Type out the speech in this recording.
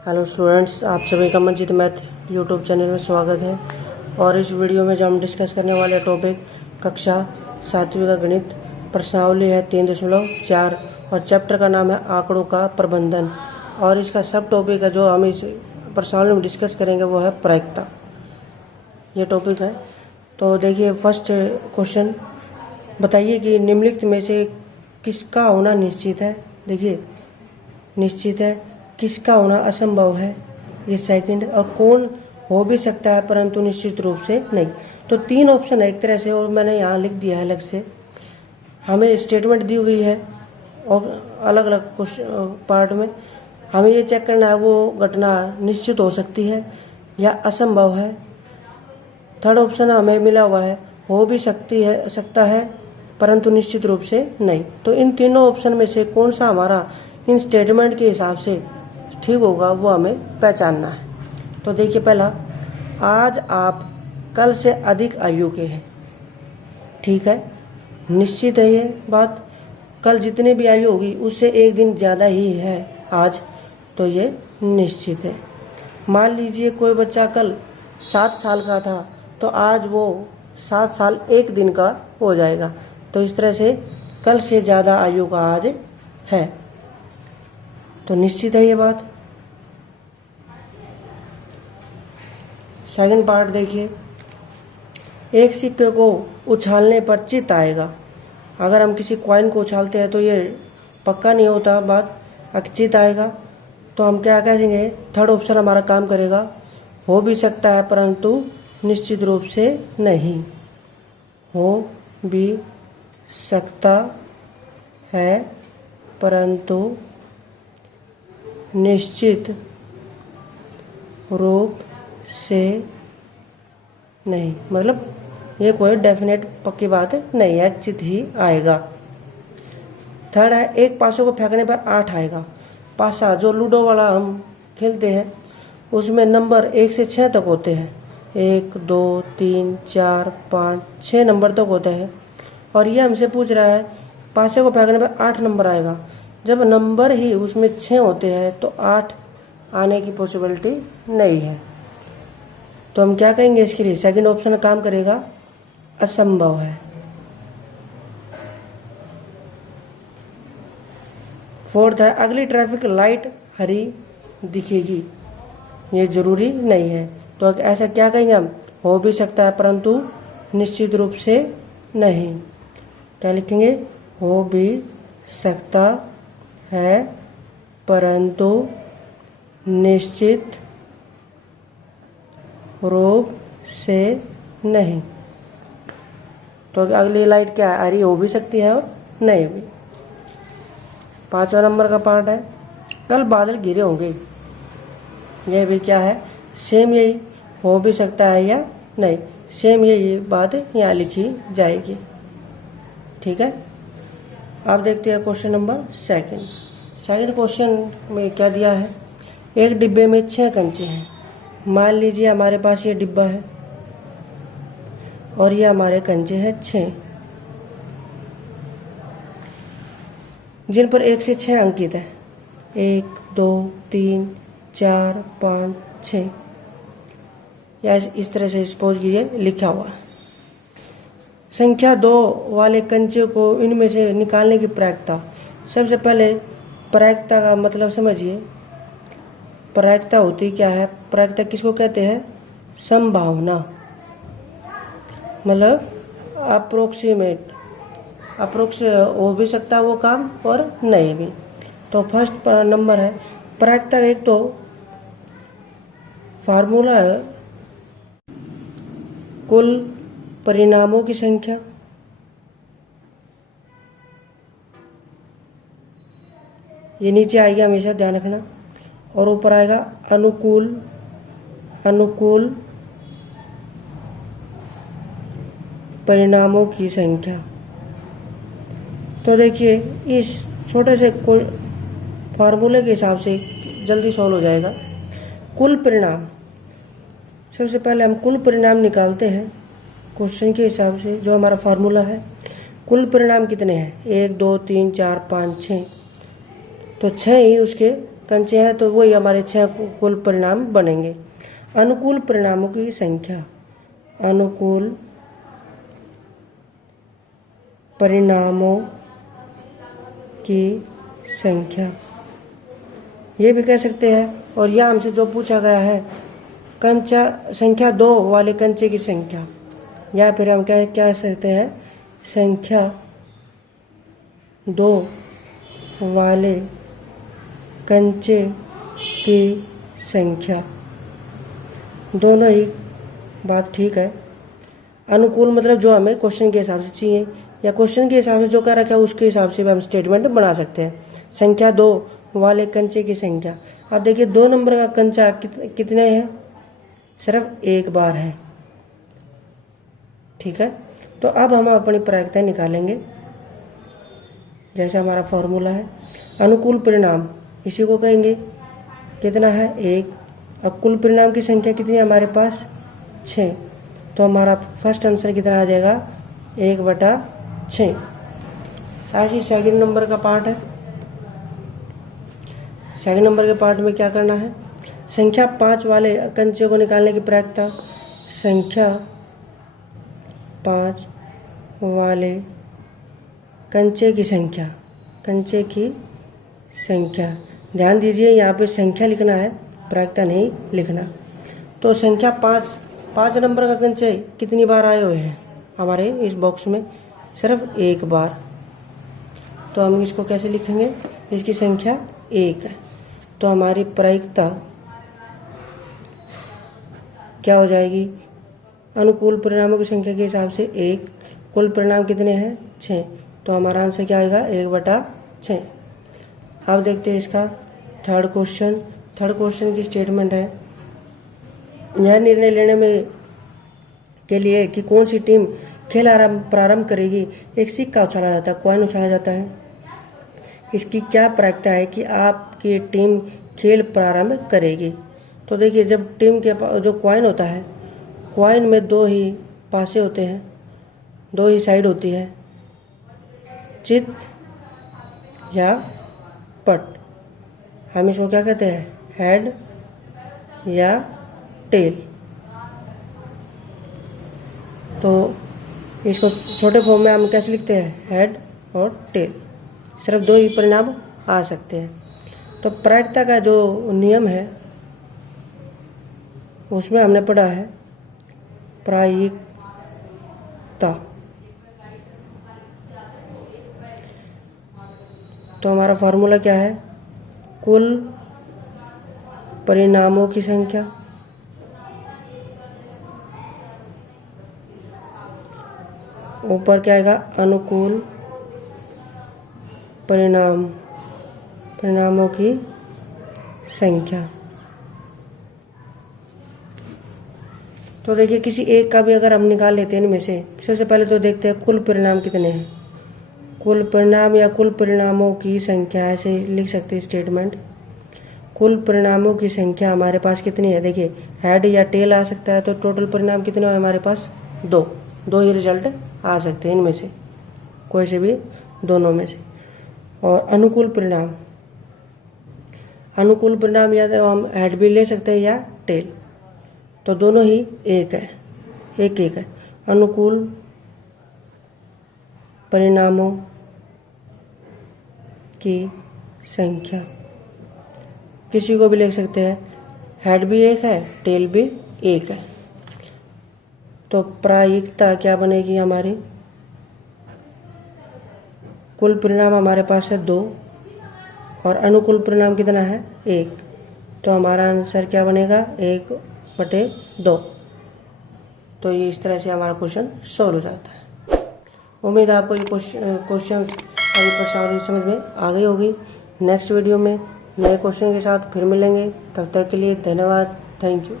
Hello students, आप सभी का मंजित मैथ यूट्यूब चैनल में स्वागत है। और इस वीडियो में जो हम डिस्कस करने वाले टॉपिक कक्षा 7वीं का गणित प्रश्नावली है 3.4 और चैप्टर का नाम है आंकड़ों का प्रबंधन। और इसका सब टॉपिक है जो हम इस प्रश्नावली में डिस्कस करेंगे वो है प्रायिकता। ये टॉपिक है। तो देखिए फर्स्ट क्वेश्चन, बताइए कि निम्नलिखित में से किसका होना निश्चित है। देखिए निश्चित है, किसका होना असंभव है, ये सेकंड। और कौन हो भी सकता है परंतु निश्चित रूप से नहीं। तो तीन ऑप्शन है एक तरह से, और मैंने यहाँ लिख दिया है अलग से। हमें स्टेटमेंट दी हुई है और अलग अलग पार्ट में हमें ये चेक करना है वो घटना निश्चित हो सकती है या असंभव है। थर्ड ऑप्शन हमें मिला हुआ है हो भी सकता है परंतु निश्चित रूप से नहीं। तो इन तीनों ऑप्शन में से कौन सा हमारा इन स्टेटमेंट के हिसाब से ठीक होगा वो हमें पहचानना है। तो देखिए पहला, आज आप कल से अधिक आयु के हैं। ठीक है, निश्चित है ये बात। कल जितनी भी आयु होगी उससे एक दिन ज़्यादा ही है आज, तो ये निश्चित है। मान लीजिए कोई बच्चा कल 7 साल का था तो आज वो 7 साल 1 दिन का हो जाएगा। तो इस तरह से कल से ज़्यादा आयु का आज है, तो निश्चित है ये बात। सेकंड पार्ट देखिए, एक सिक्के को उछालने पर चित आएगा। अगर हम किसी कॉइन को उछालते हैं तो ये पक्का नहीं होता बात, चित आएगा। तो हम क्या कहेंगे, थर्ड ऑप्शन हमारा काम करेगा, हो भी सकता है परंतु निश्चित रूप से नहीं। हो भी सकता है परंतु निश्चित रूप से नहीं, मतलब ये कोई डेफिनेट पक्की बात नहीं है, चित ही आएगा। थर्ड है, एक पासों को फेंकने पर 8 आएगा। पासा जो लूडो वाला हम खेलते हैं उसमें नंबर 1 से 6 तक होते हैं। 1 2 3 4 5 6 नंबर तक होते हैं। और ये हमसे पूछ रहा है पासे को फेंकने पर 8 नंबर आएगा। जब नंबर ही उसमें 6 होते हैं तो 8 आने की पॉसिबिलिटी नहीं है। तो हम क्या कहेंगे इसके लिए, सेकंड ऑप्शन काम करेगा, असंभव है। फोर्थ है, अगली ट्रैफिक लाइट हरी दिखेगी। ये जरूरी नहीं है। तो ऐसा क्या कहेंगे हम, हो भी सकता है परंतु निश्चित रूप से नहीं। क्या लिखेंगे, हो भी सकता है परंतु निश्चित रूप से नहीं। तो अगली लाइट क्या है, हरी हो भी सकती है और नहीं भी। 5वां नंबर का पार्ट है, कल बादल घिरे होंगे। यह भी क्या है, सेम यही, हो भी सकता है या नहीं, सेम यही बात यहाँ लिखी जाएगी। ठीक है, अब देखते हैं क्वेश्चन नंबर सेकंड क्वेश्चन में क्या दिया है, एक डिब्बे में 6 कंचे हैं। मान लीजिए हमारे पास ये डिब्बा है और ये हमारे कंचे हैं 6, जिन पर 1 से 6 अंकित है। 1 2 3 4 5 6, या इस तरह से सपोज कीजिए लिखा हुआ है। संख्या 2 वाले कंचे को इनमें से निकालने की प्रायिकता। सबसे पहले प्रायिकता का मतलब समझिए। प्रायिकता होती क्या है, प्रायिकता किसको कहते हैं, संभावना, मतलब अप्रोक्सीमेट हो भी सकता है वो काम और नहीं भी। तो फर्स्ट नंबर है प्रायिकता, एक तो फार्मूला है कुल परिणामों की संख्या, ये नीचे आएगी हमेशा ध्यान रखना, और ऊपर आएगा अनुकूल परिणामों की संख्या। तो देखिए इस छोटे से फार्मूले के हिसाब से जल्दी सॉल्व हो जाएगा। कुल परिणाम, सबसे पहले हम कुल परिणाम निकालते हैं क्वेश्चन के हिसाब से, जो हमारा फार्मूला है। कुल परिणाम कितने हैं, 1 2 3 4 5 6, तो 6 ही उसके कंचे हैं तो वही हमारे 6 कुल परिणाम बनेंगे। अनुकूल परिणामों की संख्या, अनुकूल परिणामों की संख्या ये भी कह सकते हैं। और यह हमसे जो पूछा गया है कंचा संख्या 2 वाले कंचे की संख्या, या फिर हम क्या कह सकते हैं संख्या 2 वाले कंचे की संख्या। दोनों ही बात ठीक है। अनुकूल मतलब जो हमें क्वेश्चन के हिसाब से चाहिए या क्वेश्चन के हिसाब से जो कह रखा है उसके हिसाब से भी हम स्टेटमेंट बना सकते हैं। संख्या 2 वाले कंचे की संख्या। अब देखिए 2 नंबर का कंचा कितने हैं, सिर्फ एक बार है, ठीक है। तो अब हम अपनी प्रायिकता निकालेंगे। जैसे हमारा फॉर्मूला है अनुकूल परिणाम, इसी को कहेंगे कितना है 1। अब कुल परिणाम की संख्या कितनी है हमारे पास 6, तो हमारा फर्स्ट आंसर कितना आ जाएगा 1/6। ऐसे सेकंड नंबर का पार्ट है। सेकंड नंबर के पार्ट में क्या करना है, संख्या 5 वाले कंचे को निकालने की प्रायिकता। संख्या 5 वाले कंचे की संख्या, कंचे की संख्या, ध्यान दीजिए यहाँ पे संख्या लिखना है, प्रायिकता नहीं लिखना। तो संख्या 5 नंबर का कंचे कितनी बार आए हुए हैं हमारे इस बॉक्स में, सिर्फ एक बार। तो हम इसको कैसे लिखेंगे, इसकी संख्या 1 है, तो हमारी प्रायिकता क्या हो जाएगी, अनुकूल परिणामों की संख्या के हिसाब से 1, कुल परिणाम कितने हैं 6, तो हमारा आंसर क्या आएगा 1/6। अब देखते हैं इसका थर्ड क्वेश्चन। थर्ड क्वेश्चन की स्टेटमेंट है, यह निर्णय लेने में के लिए कि कौन सी टीम खेल प्रारंभ करेगी एक सिक्का उछाला जाता है, कॉइन उछाला जाता है। इसकी क्या प्रायिकता है कि आपकी टीम खेल प्रारंभ करेगी। तो देखिए जब टीम के जो कॉइन होता है, कॉइन में 2 ही पासे होते हैं, 2 ही साइड होती है, चित या पट। हम इसको क्या कहते हैं हेड या टेल। तो इसको छोटे फॉर्म में हम कैसे लिखते हैं हेड और टेल, सिर्फ 2 ही परिणाम आ सकते हैं। तो प्रायिकता का जो नियम है उसमें हमने पढ़ा है प्रायिकता। तो हमारा फार्मूला क्या है, कुल परिणामों की संख्या ऊपर क्या आएगा अनुकूल परिणामों की संख्या। तो देखिए किसी एक का भी अगर हम निकाल लेते हैं इनमें से, सबसे पहले तो देखते हैं कुल परिणाम कितने हैं। कुल परिणाम या कुल परिणामों की संख्या ऐसे लिख सकते हैं स्टेटमेंट। कुल परिणामों की संख्या हमारे पास कितनी है, देखिए हेड या टेल आ सकता है, तो टोटल परिणाम कितने हैं हमारे पास 2 ही रिजल्ट आ सकते हैं इनमें से, कोई से भी दोनों में से। और अनुकूल परिणाम या तो हम हेड भी ले सकते हैं या टेल, तो दोनों ही एक है, एक है। अनुकूल परिणामों की संख्या किसी को भी लिख सकते हैं, हेड भी एक है टेल भी एक है। तो प्रायिकता क्या बनेगी हमारी, कुल परिणाम हमारे पास है 2 और अनुकूल परिणाम कितना है 1, तो हमारा आंसर क्या बनेगा 1/2। तो ये इस तरह से हमारा क्वेश्चन सॉल्व हो जाता है। उम्मीद है आपको ये क्वेश्चन और प्रश्नावली समझ में आ गई होगी। नेक्स्ट वीडियो में नए क्वेश्चन के साथ फिर मिलेंगे, तब तक के लिए धन्यवाद, थैंक यू।